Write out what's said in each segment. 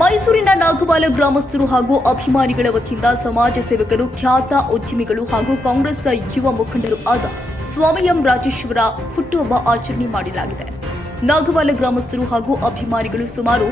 ಮೈಸೂರಿನ ನಾಗವಾಲ ಗ್ರಾಮಸ್ಥರು ಹಾಗೂ ಅಭಿಮಾನಿಗಳ ವತಿಯಿಂದ ಸಮಾಜ ಸೇವಕರು, ಖ್ಯಾತ ಉದ್ಯಮಿಗಳು ಹಾಗೂ ಕಾಂಗ್ರೆಸ್ ಯುವ ಮುಖಂಡರು ಆದ ಸ್ವಾಮಿ ಎಂ ರಾಜೇಶ್ ಅವರ ಹುಟ್ಟುಹಬ್ಬ ಆಚರಣೆ ಮಾಡಲಾಗಿದೆ. ನಾಗವಾಲ ಗ್ರಾಮಸ್ಥರು ಹಾಗೂ ಅಭಿಮಾನಿಗಳು ಸುಮಾರು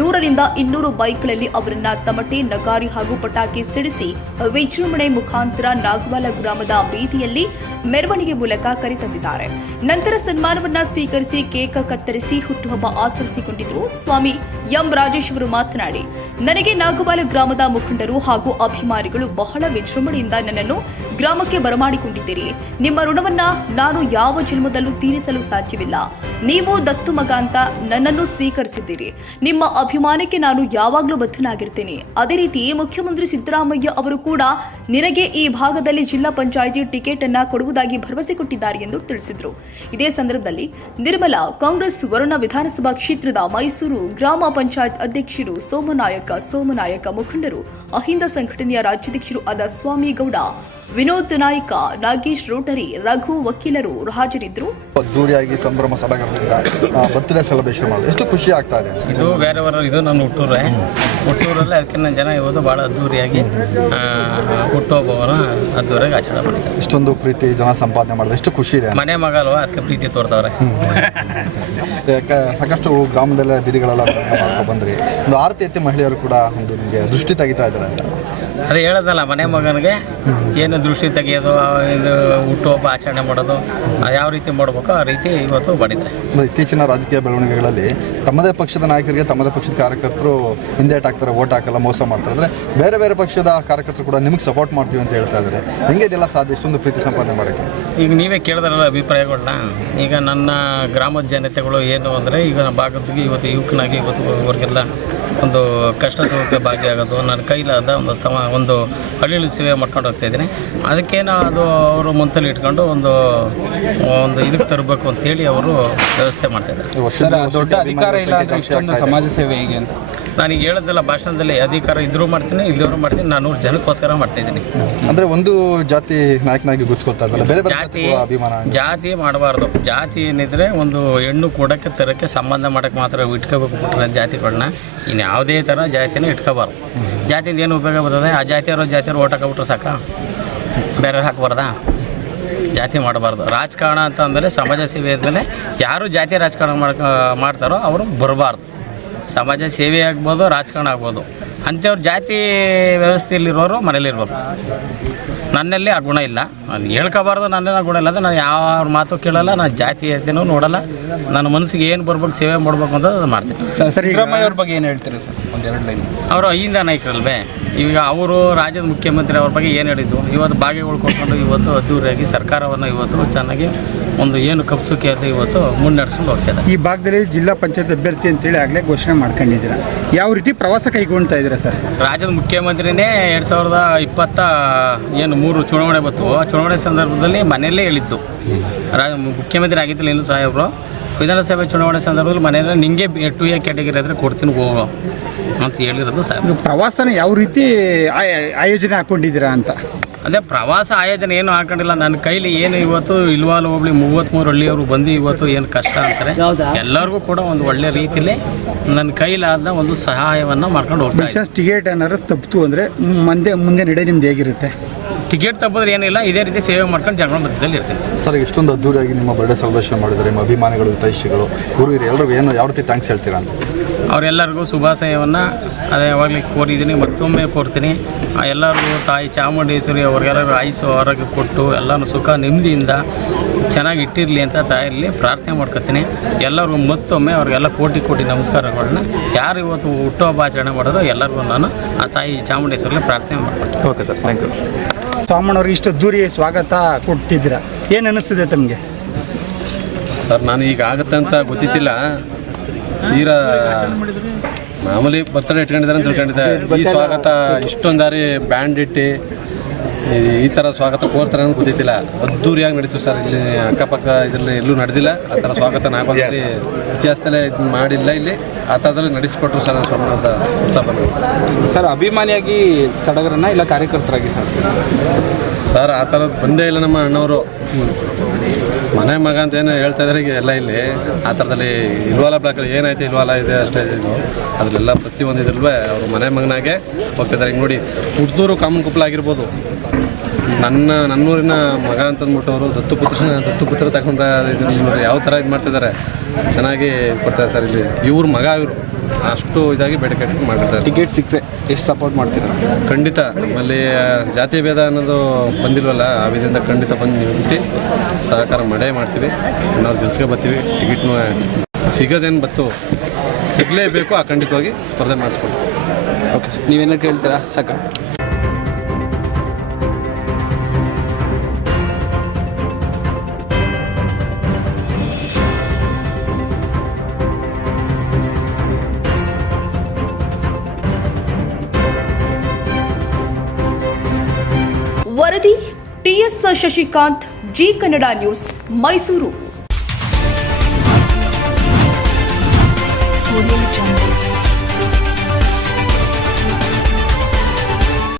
100ರಿಂದ 200 ಬೈಕ್ಗಳಲ್ಲಿ ಅವರನ್ನ ತಮಟೆ, ನಗಾರಿ ಹಾಗೂ ಪಟಾಕಿ ಸಿಡಿಸಿ ವಿಜೃಂಭಣೆ ಮುಖಾಂತರ ನಾಗವಾಲ ಗ್ರಾಮದ ಬೀದಿಯಲ್ಲಿ ಮೆರವಣಿಗೆ ಮೂಲಕ ಕರೆತಂದಿದ್ದಾರೆ. ನಂತರ ಸನ್ಮಾನವನ್ನ ಸ್ವೀಕರಿಸಿ ಕೇಕ್ ಕತ್ತರಿಸಿ ಹುಟ್ಟುಹಬ್ಬ ಆಚರಿಸಿಕೊಂಡಿದ್ರು. ಸ್ವಾಮಿ ಎಂ ರಾಜೇಶ್ ಅವರು ಮಾತನಾಡಿ, ನನಗೆ ನಾಗವಾಲ ಗ್ರಾಮದ ಮುಖಂಡರು ಹಾಗೂ ಅಭಿಮಾನಿಗಳು ಬಹಳ ವಿಜೃಂಭಣೆಯಿಂದ ನನ್ನನ್ನು ಗ್ರಾಮಕ್ಕೆ ಬರಮಾಡಿಕೊಂಡಿದ್ದೀರಿ. ನಿಮ್ಮ ಋಣವನ್ನ ನಾನು ಯಾವ ಜನ್ಮದಲ್ಲೂ ತೀರಿಸಲು ಸಾಧ್ಯವಿಲ್ಲ. ನೀವು ದತ್ತು ಮಗ ಅಂತ ನನ್ನನ್ನು ಸ್ವೀಕರಿಸಿದ್ದೀರಿ. ನಿಮ್ಮ ಅಭಿಮಾನಕ್ಕೆ ನಾನು ಯಾವಾಗಲೂ ಬದ್ಧನಾಗಿರ್ತೇನೆ. ಅದೇ ರೀತಿ ಮುಖ್ಯಮಂತ್ರಿ ಸಿದ್ದರಾಮಯ್ಯ ಅವರು ಕೂಡ ನಿನಗೆ ಈ ಭಾಗದಲ್ಲಿ ಜಿಲ್ಲಾ ಪಂಚಾಯಿತಿ ಟಿಕೆಟ್ ಅನ್ನ ಕೊಡುವುದಾಗಿ ಭರವಸೆ ಕೊಟ್ಟಿದ್ದಾರೆ ಎಂದು ತಿಳಿಸಿದರು. ಇದೇ ಸಂದರ್ಭದಲ್ಲಿ ನಿರ್ಮಲಾ, ಕಾಂಗ್ರೆಸ್ ವರುಣ ವಿಧಾನಸಭಾ ಕ್ಷೇತ್ರದ ಮೈಸೂರು ಗ್ರಾಮ ಪಂಚಾಯತ್ ಅಧ್ಯಕ್ಷರು ಸೋಮನಾಯಕ ಮುಖಂಡರು, ಅಹಿಂದ ಸಂಘಟನೆಯ ರಾಜ್ಯಾಧ್ಯಕ್ಷರು ಆದ ಸ್ವಾಮಿಗೌಡ, ವಿನೋದ್ ನಾಯ್ಕ, ನಾಗೇಶ್ ರೋಟರಿ, ರಘು ವಕೀಲರು ಹಾಜರಿದ್ದರು. ಅದ್ದೂರಿಯಾಗಿ ಸಂಭ್ರಮ ಸಡಗರದಿಂದ ಬರ್ತ್ಡೇ ಸೆಲೆಬ್ರೇಷನ್ ಮಾಡೋದು ಎಷ್ಟು ಖುಷಿ ಆಗ್ತಾ ಇದೆ. ಇದು ಬೇರೆಯವರು, ಇದು ನನ್ನ ಹುಟ್ಟೂರಲ್ಲಿ ಅದಕ್ಕಿಂತ ಜನ ಇವತ್ತು ಭಾಳ ಅದ್ದೂರಿಯಾಗಿ ಹುಟ್ಟುಹಬ್ಬವನ್ನು ಅದ್ದೂರಿಯಾಗಿ ಆಚರಣೆ ಮಾಡ್ತಾರೆ. ಇಷ್ಟೊಂದು ಪ್ರೀತಿ ಜನ ಸಂಪಾದನೆ ಮಾಡೋದು ಎಷ್ಟು ಖುಷಿ ಇದೆ. ಮನೆ ಮಗಲ್ವ ಅದಕ್ಕೆ ಪ್ರೀತಿ ತೋರ್ತವ್ರೆ. ಸಾಕಷ್ಟು ಗ್ರಾಮದಲ್ಲೇ ಬೀದಿಗಳೆಲ್ಲ ಬಂದ್ರಿ. ಒಂದು ಆರತಿ ಮಹಿಳೆಯರು ಕೂಡ ಒಂದು ನಿಮಗೆ ದೃಷ್ಟಿ ತೆಗಿತಾ ಇದ್ದಾರೆ. ಅದೇ ಹೇಳೋದಲ್ಲ, ಮನೆ ಮಗನಿಗೆ ಏನು ದೃಷ್ಟಿ ತೆಗೆಯೋದು, ಇದು ಹುಟ್ಟುಹಬ್ಬ ಆಚರಣೆ ಮಾಡೋದು ಯಾವ ರೀತಿ ಮಾಡಬೇಕು ಆ ರೀತಿ ಇವತ್ತು ಮಾಡಿದ್ದಾರೆ. ಇತ್ತೀಚಿನ ರಾಜಕೀಯ ಬೆಳವಣಿಗೆಗಳಲ್ಲಿ ತಮ್ಮದೇ ಪಕ್ಷದ ನಾಯಕರಿಗೆ ತಮ್ಮದೇ ಪಕ್ಷದ ಕಾರ್ಯಕರ್ತರು ಹಿಂದೇಟಾಕ್ತಾರೆ, ಓಟ್ ಹಾಕಲ್ಲ, ಮೋಸ ಮಾಡ್ತಾರೆ. ಅಂದರೆ ಬೇರೆ ಬೇರೆ ಪಕ್ಷದ ಕಾರ್ಯಕರ್ತರು ಕೂಡ ನಿಮಗೆ ಸಪೋರ್ಟ್ ಮಾಡ್ತೀವಿ ಅಂತ ಹೇಳ್ತಾ ಇದ್ದಾರೆ. ಹೆಂಗೆ ಇದೆಲ್ಲ ಸಾಧ್ಯ ಇಷ್ಟೊಂದು ಪ್ರೀತಿ ಸಂಪಾದನೆ ಮಾಡೋಕ್ಕೆ? ಈಗ ನೀವೇ ಕೇಳಿದ್ರಲ್ಲ ಅಭಿಪ್ರಾಯಗಳನ್ನ. ಈಗ ನನ್ನ ಗ್ರಾಮದ ಜನತೆಗಳು ಏನು ಅಂದರೆ, ಈಗ ಭಾಗದಿಗೆ ಇವತ್ತು ಯುವಕನಾಗಿ ಇವತ್ತು ಅವ್ರಿಗೆಲ್ಲ ಒಂದು ಕಷ್ಟ ಸುಖಕ್ಕೆ ಭಾಗಿಯಾಗೋದು ನನ್ನ ಕೈಲಾದ ಒಂದು ಹಳ್ಳಿ ಸೇವೆ ಮಾಡ್ಕೊಂಡು ಹೋಗ್ತಾಯಿದ್ದೀನಿ. ಅದಕ್ಕೇನೋ ಅದು ಅವರು ಮನಸ್ಸಲ್ಲಿ ಇಟ್ಕೊಂಡು ಒಂದು ಇದಕ್ಕೆ ತರಬೇಕು ಅಂತೇಳಿ ಅವರು ವ್ಯವಸ್ಥೆ ಮಾಡ್ತಾಯಿದ್ದಾರೆ. ದೊಡ್ಡ ಅಧಿಕಾರ ಇಲ್ಲ ಸಮಾಜ ಸೇವೆ ಹೇಗೆ ಅಂತ ನಾನೀಗ ಹೇಳೋದಿಲ್ಲ, ಭಾಷಣದಲ್ಲಿ ಅಧಿಕಾರ ಇದ್ರೂ ಮಾಡ್ತೀನಿ, ಇಲ್ಲದವರು ಮಾಡ್ತೀನಿ. ನಾನು 100 ಜನಕ್ಕೋಸ್ಕರ ಮಾಡ್ತಾಯಿದ್ದೀನಿ. ಅಂದರೆ ಒಂದು ಜಾತಿ ನಾಯಕನಾಗಿ ಗುರುಸ್ಕೊಳ್ತಾ ಇದ್ದಲ್ಲ, ಬೇರೆ ಜಾತಿ ಮಾಡಬಾರ್ದು. ಜಾತಿ ಏನಿದ್ರೆ ಒಂದು ಹೆಣ್ಣು ಕೊಡೋಕ್ಕೆ ತರೋಕ್ಕೆ ಸಂಬಂಧ ಮಾಡೋಕ್ಕೆ ಮಾತ್ರ ಇಟ್ಕೋಬೇಕು ಬಿಟ್ರೆ ಜಾತಿಗಳನ್ನ ಇನ್ನು ಯಾವುದೇ ಥರ ಜಾತಿನ ಇಟ್ಕೋಬಾರ್ದು. ಜಾತಿಯಿಂದ ಏನು ಉಪಯೋಗ ಬರ್ತದೆ? ಆ ಜಾತಿಯವರು ಓಟ್ ಹಾಕೋಬಿಟ್ರೆ ಸಾಕ, ಬೇರೆ ಹಾಕಬಾರ್ದಾ? ಜಾತಿ ಮಾಡಬಾರ್ದು. ರಾಜಕಾರಣ ಅಂತ ಅಂದಮೇಲೆ ಸಮಾಜ ಸೇವೆ ಆದಮೇಲೆ ಯಾರು ಜಾತಿ ರಾಜಕಾರಣ ಮಾಡ್ತಾರೋ ಅವರು ಬರಬಾರ್ದು. ಸಮಾಜ ಸೇವೆ ಆಗ್ಬೋದು, ರಾಜಕಾರಣ ಆಗ್ಬೋದು. ಅಂಥವ್ರು ಜಾತಿ ವ್ಯವಸ್ಥೆಯಲ್ಲಿರೋರು ಮನೇಲಿರ್ಬೋದು. ನನ್ನಲ್ಲಿ ಆ ಗುಣ ಇಲ್ಲ, ನಾನು ಹೇಳ್ಕೋಬಾರ್ದು. ನನ್ನಲ್ಲಿ ಆ ಗುಣ ಇಲ್ಲ ಅಂದರೆ ನಾನು ಯಾವ ಮಾತು ಕೇಳಲ್ಲ, ನಾನು ಜಾತಿಯತೆನೂ ನೋಡಲ್ಲ. ನನ್ನ ಮನಸ್ಸಿಗೆ ಏನು ಬರ್ಬೇಕು, ಸೇವೆ ಮಾಡ್ಬೇಕು ಅಂತ ಅದು ಮಾಡ್ತೀನಿ. ಸಿದ್ದರಾಮಯ್ಯ ಅವ್ರ ಬಗ್ಗೆ ಏನು ಹೇಳ್ತೀರಿ ಸರ್? ಒಂದೆರಡು ಲೈನ್. ಅವರು ಅಹಿಂದ ನಾಯಕರಲ್ವೇ. ಈಗ ಅವರು ರಾಜ್ಯದ ಮುಖ್ಯಮಂತ್ರಿ, ಅವ್ರ ಬಗ್ಗೆ ಏನು ಹೇಳಿದ್ದು? ಇವತ್ತು ಭಾಗ್ಯಗಳು ಕೊಟ್ಕೊಂಡು ಇವತ್ತು ಅದ್ದೂರಿಯಾಗಿ ಸರ್ಕಾರವನ್ನು ಇವತ್ತು ಚೆನ್ನಾಗಿ ಒಂದು ಏನು ಕಪ್ಸುಕಿ ಅದು ಇವತ್ತು ಮುನ್ನಡೆಸ್ಕೊಂಡು ಹೋಗ್ತಿದ್ದಾರೆ. ಈ ಭಾಗದಲ್ಲಿ ಜಿಲ್ಲಾ ಪಂಚಾಯತ್ ಅಭ್ಯರ್ಥಿ ಅಂತೇಳಿ ಆಗಲೇ ಘೋಷಣೆ ಮಾಡ್ಕೊಂಡಿದ್ದೀರಾ. ಯಾವ ರೀತಿ ಪ್ರವಾಸ ಕೈಗೊಳ್ತಾ ಇದ್ದೀರಾ ಸರ್? ರಾಜ್ಯದ ಮುಖ್ಯಮಂತ್ರಿನೇ 2023 ಚುನಾವಣೆ ಬಂತು. ಚುನಾವಣೆ ಸಂದರ್ಭದಲ್ಲಿ ಮನೆಯಲ್ಲೇ ಹೇಳಿದ್ದು, ಮುಖ್ಯಮಂತ್ರಿ ಆಗಿದ್ದಿಲ್ಲ ಇನ್ನೂ ಸಾಹೇಬರು. ವಿಧಾನಸಭೆ ಚುನಾವಣೆ ಸಂದರ್ಭದಲ್ಲಿ ಮನೆಯಲ್ಲೇ ನಿಂಗೆ 2A ಕ್ಯಾಟಗರಿ ಆದರೆ ಕೊಡ್ತೀನಿ ಹೋಗೋ ಅಂತ ಹೇಳಿರೋದು ಸಾಹೇಬ್. ಪ್ರವಾಸನ ಯಾವ ರೀತಿ ಆಯೋಜನೆ ಹಾಕ್ಕೊಂಡಿದ್ದೀರಾ ಅಂತ? ಅದೇ ಪ್ರವಾಸ ಆಯೋಜನೆ ಏನು ಹಾಕೊಂಡಿಲ್ಲ. ನನ್ನ ಕೈಲಿ ಏನು ಇವತ್ತು ಇಲ್ವಾಲ್ ಹೋಬಳಿ 33 ಹಳ್ಳಿಯವರು ಬಂದು ಇವತ್ತು ಏನು ಕಷ್ಟ ಅಂತಾರೆ, ಎಲ್ಲರಿಗೂ ಕೂಡ ಒಂದು ಒಳ್ಳೆ ರೀತಿಯಲ್ಲಿ ನನ್ನ ಕೈಲಾದ ಒಂದು ಸಹಾಯವನ್ನು ಮಾಡ್ಕೊಂಡು ಹೋಗ್ತಾರೆ. ಟಿಕೆಟ್ ಏನಾದ್ರು ತಪ್ಪಿತು ಅಂದರೆ ಮುಂದೆ ನಡೆ ನಿಮ್ದು ಹೇಗಿರುತ್ತೆ? ಟಿಕೆಟ್ ತಪ್ಪಿದ್ರೆ ಏನಿಲ್ಲ, ಇದೇ ರೀತಿ ಸೇವೆ ಮಾಡ್ಕೊಂಡು ಜನಗಳ ಮಧ್ಯದಲ್ಲಿ ಇರ್ತೀನಿ. ಸರ್, ಇಷ್ಟೊಂದು ಅದ್ದೂರಿಯಾಗಿ ನಿಮ್ಮ ಬರ್ಡೇ ಸೆಲೆಬ್ರೇಷನ್ ಮಾಡಿದರೆ ನಿಮ್ಮ ಅಭಿಮಾನಿಗಳು, ಹಿತೈಷಿಗಳು, ಗುರುಹಿರಿ ಎಲ್ಲರಿಗೂ ಯಾವ ರೀತಿ ಥ್ಯಾಂಕ್ಸ್ ಹೇಳ್ತೀರಾ ಅಂತ? ಅವರೆಲ್ಲರಿಗೂ ಶುಭಾಶಯವನ್ನು ಅದೇ ಯಾವಾಗಲೇ ಕೋರಿದ್ದೀನಿ, ಮತ್ತೊಮ್ಮೆ ಕೋರ್ತೀನಿ. ಎಲ್ಲರಿಗೂ ತಾಯಿ ಚಾಮುಂಡೇಶ್ವರಿ ಅವ್ರಿಗೆಲ್ಲರಿಗೂ ಆಯುಸ್ಸು ಆರೋಗ್ಯ ಕೊಟ್ಟು ಎಲ್ಲನೂ ಸುಖ ನೆಮ್ಮದಿಯಿಂದ ಚೆನ್ನಾಗಿ ಇಟ್ಟಿರಲಿ ಅಂತ ತಾಯಿಯಲ್ಲಿ ಪ್ರಾರ್ಥನೆ ಮಾಡ್ಕೊತೀನಿ. ಎಲ್ಲರಿಗೂ ಮತ್ತೊಮ್ಮೆ ಅವ್ರಿಗೆಲ್ಲ ಕೋಟಿ ನಮಸ್ಕಾರಗಳನ್ನ. ಯಾರು ಇವತ್ತು ಹುಟ್ಟುಹಬ್ಬ ಆಚರಣೆ ಮಾಡಿದ್ರು ಎಲ್ಲರಿಗೂ ನಾನು ಆ ತಾಯಿ ಚಾಮುಂಡೇಶ್ವರಲ್ಲಿ ಪ್ರಾರ್ಥನೆ ಮಾಡ್ಕೊಳ್ತೀನಿ. Okay sir, thank you. ಸ್ವಾಮಣ್ಣವ್ರಿಗೆ ಇಷ್ಟು ದೂರಿ ಸ್ವಾಗತ ಕೊಟ್ಟಿದ್ದೀರಾ, ಏನು ಅನ್ನಿಸ್ತಿದೆ ತಮಗೆ? ಸರ್, ನಾನು ಈಗ ಆಗುತ್ತೆ ಅಂತ ಗೊತ್ತಿದ್ದಿಲ್ಲ. ತೀರಾ ಮಾಮೂಲಿ ಬರ್ತಡೇ ಇಟ್ಕೊಂಡಿದ್ದಾರೆ ಅಂತ ತಿಳ್ಕೊಂಡಿದ್ದೆ. ಈ ಸ್ವಾಗತ ಇಷ್ಟೊಂದು ದಾರಿ ಬ್ಯಾಂಡ್ ಇಟ್ಟು ಈ ಥರ ಸ್ವಾಗತ ಕೋರ್ತಾರೆ ಅಂತ ಗೊತ್ತಿದ್ದಿಲ್ಲ. ಅದ್ದೂರಿಯಾಗಿ ನಡೀತು ಸರ್. ಇಲ್ಲಿ ಅಕ್ಕಪಕ್ಕ ಇದರಲ್ಲಿ ಎಲ್ಲೂ ನಡೆದಿಲ್ಲ ಆ ಥರ ಸ್ವಾಗತ. ನಾಲ್ಕು ಇತಿಹಾಸದಲ್ಲೇ ಇದು ಮಾಡಿಲ್ಲ. ಇಲ್ಲಿ ಆ ಥರದಲ್ಲಿ ನಡೆಸಿಕೊಟ್ರು ಸರ್ ಸ್ವಾಮಿನಾಥ ಹುಟ್ಟುಹಬ್ಬ. ಸರ್, ಅಭಿಮಾನಿಯಾಗಿ ಸಡಗರನ್ನ ಇಲ್ಲ ಕಾರ್ಯಕರ್ತರಾಗಿ ಸರ್? ಸರ್, ಆ ಥರದ್ದು ಬಂದೇ ಇಲ್ಲ ನಮ್ಮ ಅಣ್ಣವರು. ಮನೆ ಮಗ ಅಂತ ಏನು ಹೇಳ್ತಾ ಇದ್ದಾರೆ ಈಗ ಎಲ್ಲ ಇಲ್ಲಿ ಆ ಥರದಲ್ಲಿ ಇಲ್ವಾಲ ಬ್ಲಾಕಲ್ಲಿ ಏನೈತೆ ಇಲ್ವಾಲ ಇದೆ ಅಷ್ಟೇ ಇದು ಅದರಲ್ಲೆಲ್ಲ ಪ್ರತಿಯೊಂದು ಇದ್ರಲ್ಲೂ ಅವರು ಮನೆ ಮಗನಾಗೆ ಹೋಗ್ತಿದ್ದಾರೆ. ಈಗ ನೋಡಿ ಹುಡ್ದೂರು ಕಾಮನ್ ಕುಪ್ಪಳ ಆಗಿರ್ಬೋದು, ನನ್ನೂರಿನ ಮಗ ಅಂತಂದ್ಬಿಟ್ಟು ಅವರು ದತ್ತುಪುತ್ರ ತಗೊಂಡ್ರೆ ಇದರಲ್ಲಿ ನೋಡಿ ಯಾವ ಥರ ಇದು ಮಾಡ್ತಿದ್ದಾರೆ, ಚೆನ್ನಾಗಿ ಕೊಡ್ತಾರೆ ಸರ್. ಇಲ್ಲಿ ಇವ್ರ ಮಗ ಇವರು ಅಷ್ಟು ಇದಾಗಿ ಬೇಡಿಕೆ ಮಾಡಿರ್ತಾರೆ. ಟಿಕೆಟ್ ಸಿಕ್ಕರೆ ಎಷ್ಟು ಸಪೋರ್ಟ್ ಮಾಡ್ತೀರಾ? ಖಂಡಿತ ನಮ್ಮಲ್ಲಿ ಜಾತಿ ಭೇದ ಅನ್ನೋದು ಬಂದಿಲ್ವಲ್ಲ, ಆ ವಿಧದಿಂದ ಖಂಡಿತ ಬಂದು ನಿಂತು ಸಹಕಾರ ಮಾಡ್ತೀವಿ. ನಾವು ಗೆಲ್ಸ್ಕೊ ಬರ್ತೀವಿ. ಟಿಕೆಟ್ನೂ ಸಿಗೋದೇನು ಬತ್ತು ಸಿಗಲೇಬೇಕು, ಆ ಖಂಡಿತವಾಗಿ ಸ್ಪರ್ಧೆ ಮಾಡಿಸ್ಬೋದು. ಓಕೆ ಸರ್, ನೀವೇನೋ ಕೇಳ್ತೀರಾ ಸಾಕು. ವರದಿ TS Shashikant, G Kannada news, Mysuru.